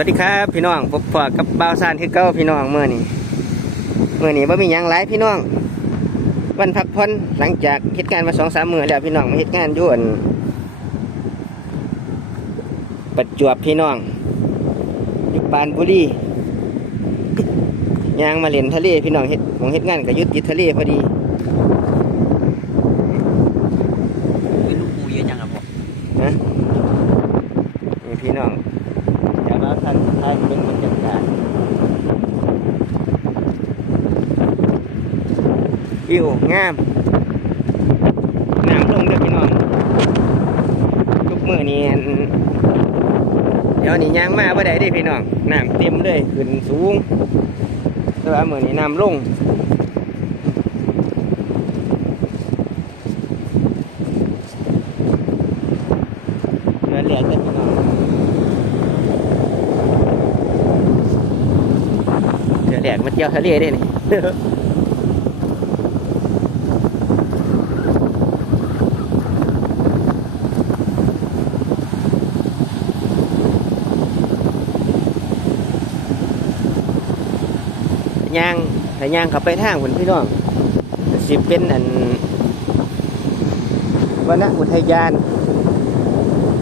วัสดีครับ พี่น้องพบปะกับบ่าวซานคือเก้าพี่น้องเมื่อนี้เมื่อนี้ว่ามียังหลพี่น้อง วันพักผ่อนหลังจากเหตุการณ์มาสองสามมือแล้วพี่น้องมาเหตุการณ์อยวนประจวบพี่น้องอยู่ปานบุรียางมาเล่นทะเลพี่น้องเฮ็ดของเฮ็ดงานกับยุติทะเลพอดี เป็นลูกปูเยอะจังครับผม นะนี่พี่น้องจะมาท่านทายเป็นบรรยากาศ วิวงามน้ำลงเด้อพี่น้องทุกมือนี่อันเดี๋ยวนี้ยางมาบ่ได้ด้พี่น้องน้ำเต็มเลยขึ้นสูงแต่ว่ามือนี้น้ำลงเรือเรียเด้อพี่น้องเรือแหลกมาเที่ยวทะเลได้นี่ ย่างถ้าย่างเข้าไปทางผนพี่น้องสิเป็นอันวนอุทยาน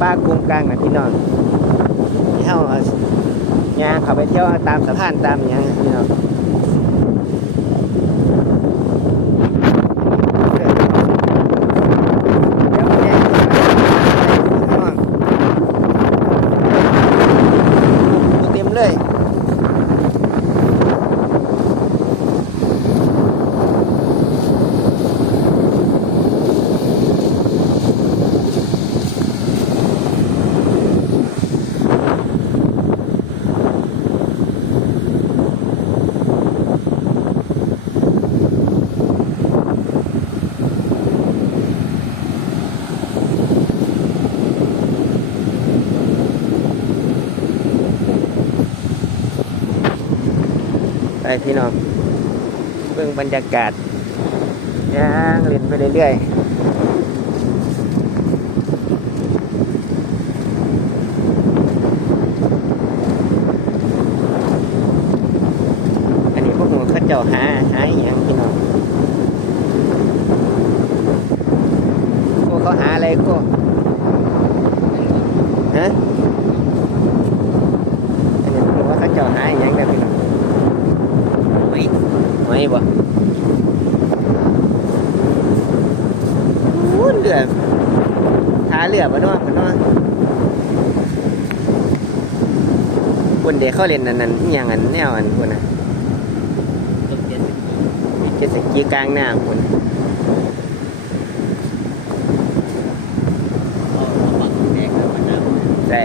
ป้ากรุงกลางนะพี่น้องเที่ยวย่างเข้าไปเที่ยวตามสะพานตามอย่างพี่น้องเดี๋ยวมาแจ้งพี่น้องเต็มเลย ไป พี่น้องเบิ่งบรรยากาศย่างเล่นไปเรื่อยๆ อันนี้พวกหนูเขาเจ้าหาหาอย่างพี่น้องพวกเขาหาอะไรก็ฮะอันนี้พวกเขาเจ้าหาอย่างเด้พี่น้อง เฮ้ยไม่บ่อู้เรือหาเรือบ่นาะบ่เนาะคนเด็กเขาเล่นนั่นนั่นอย่างอันแนวอันพุ่นน่ะเจ็ดสกีกลางหน้าเอาปักแดงแล้วมันใช่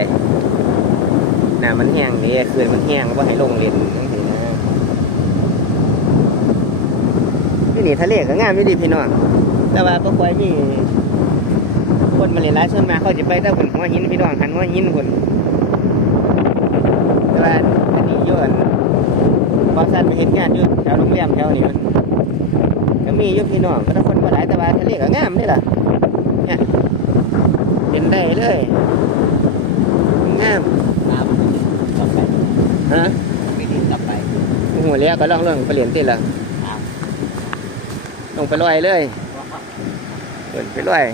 หน้ำมันแห้งนี่คืนมันแห้งบ่าให้ลงเล่น จังซี่นะที่นี่ทะเลก็งามอยู่ดีพี่น้องแต่ว่าบ่ค่อยมีคนมาเล่นหลายส่วนมากเขาสิไปแต่บนหัวหินพี่น้องหันหัวหินพุ่นแต่ว่าอันนี้อยอั่นบอสันไปเห็นงานอยู่แถวโรงแรมแถวนี้มันก็มีอยู่พี่น้องก็ทุกคนมาหลายแต่ว่าทะเลก็งามนี่ล่ะเนี่ยเห็นได้เลยงามน้ำกลับไปฮะไม่ดินกลับไปโอ้โหเลี้ยก็ล่องเรื่องไปเรียนที่ละน้ ลงไปลอยเลยเปิดไปลอย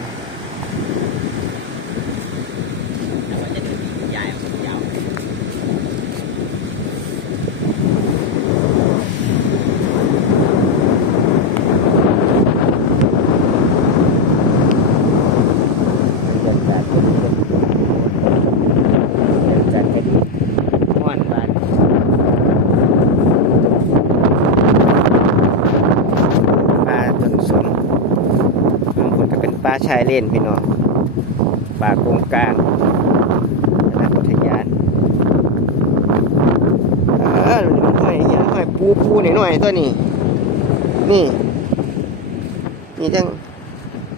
แล้วมันจะเดินดียายมันยาว บรรยากาศก็ดีเลยบรรยากาศก็ดีม่วนบานปลาต้นสนบางคนก็เป็นปลา ชายเล่นพี่น้องปลากงกลางและอุทยานเออมันห้อยอหย่างห้อยปูปูหน่อยหน่อยตัวนี้ นี่ นี่จัง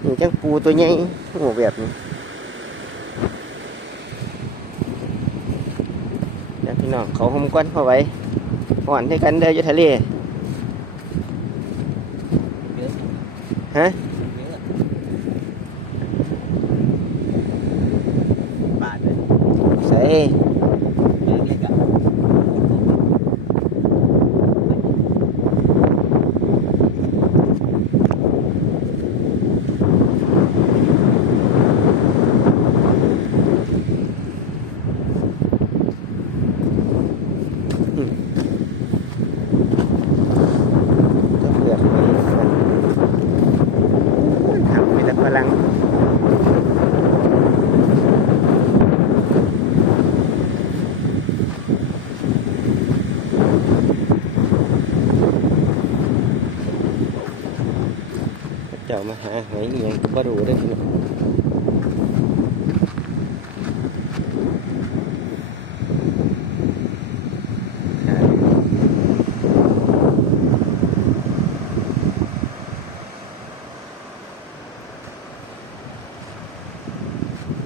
นี่จังปูตัวใหญ่โอ้โหแบบนี้พี่น้องเขาหมก้อนเข้าไว้ห่อนให้กันเด้อยู่ทะเลฮะ บาทเลย ใส่ เล็กๆอะ วมาหาหอยเอียงก็บ่รู้เด้อพี่น้องครับ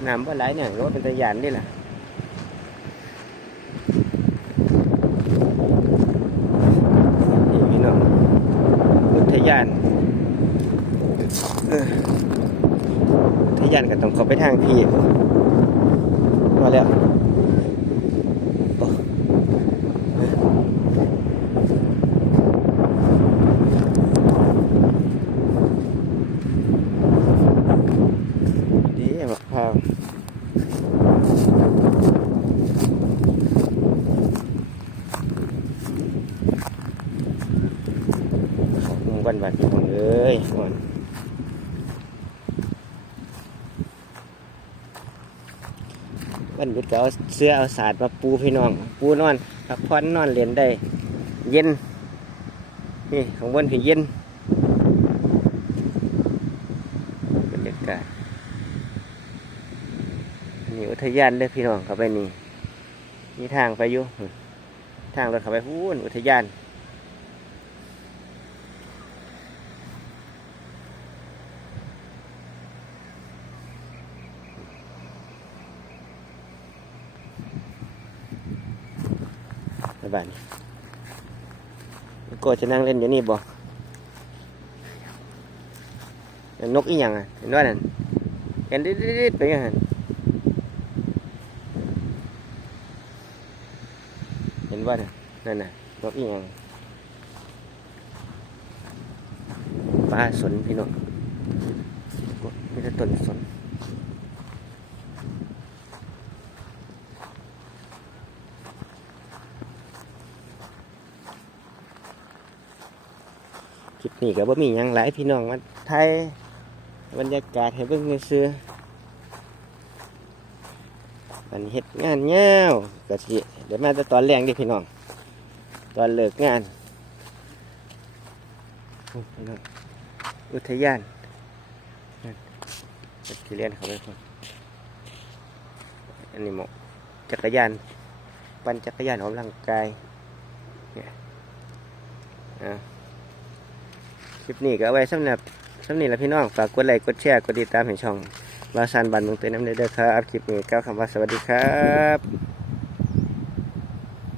น้ำบ่ไหลเนี่ยรถเป็นตะยานนี่ล่ะ นี่พี่น้องอุทยาน เอออุทยานก็ต้องเข้าไปทางพี่มาแล้วโอ้เออดีมะพร้าวหมู่วันวันพี่น้องเอ้ยอ่อน วันหยุดก็เอาเสื้อเอาสาดมาปูพี่น้อง ปูนอนพักผ่อนนอนเรียนได้ เย็น นี่ของบนพี่เย็นบรรยากาศนี่อุทยานเด้อพี่น้องเข้าไปนี่มีทางไปอยู่ทางรถเข้าไปพูนอุทยาน บ้านนี่โกจะนั่งเล่นอยู่นี่บ่นั่นกอีหยังอะเห็นว่านั่นเห็นดิดๆๆไปยังหันเห็นว่าน่ะนั่นน่ะนกอีหยังปลาสนพี่น้องมีแต่ต้นสน ค ลิปนี้ก็บ่มีหยังหลายพี่น้องมาไทยบรรยากาศให้เบิ่งซื่อมันเฮ็ดงานยาวก็สิเดี๋ยวมาแต่ตอนแรงดิพี่น้อง ตอนเลิกงานอุทยานนั่นจักรียนเขาไปคนอันนี้หมอกจักรยาน ปั่นจักรยานออกกำลังกายเนี่ยอ่า คลิปนี้ก็เอาไว้สำหรับสำนี้ละพี่น้องฝากกดไลค์กดแชร์กดติดตามให้ช่องวาซานบันเมืองเตยน้ำเด้อครับคลิปนี้ก้าวคำว่าสวัสดีครับ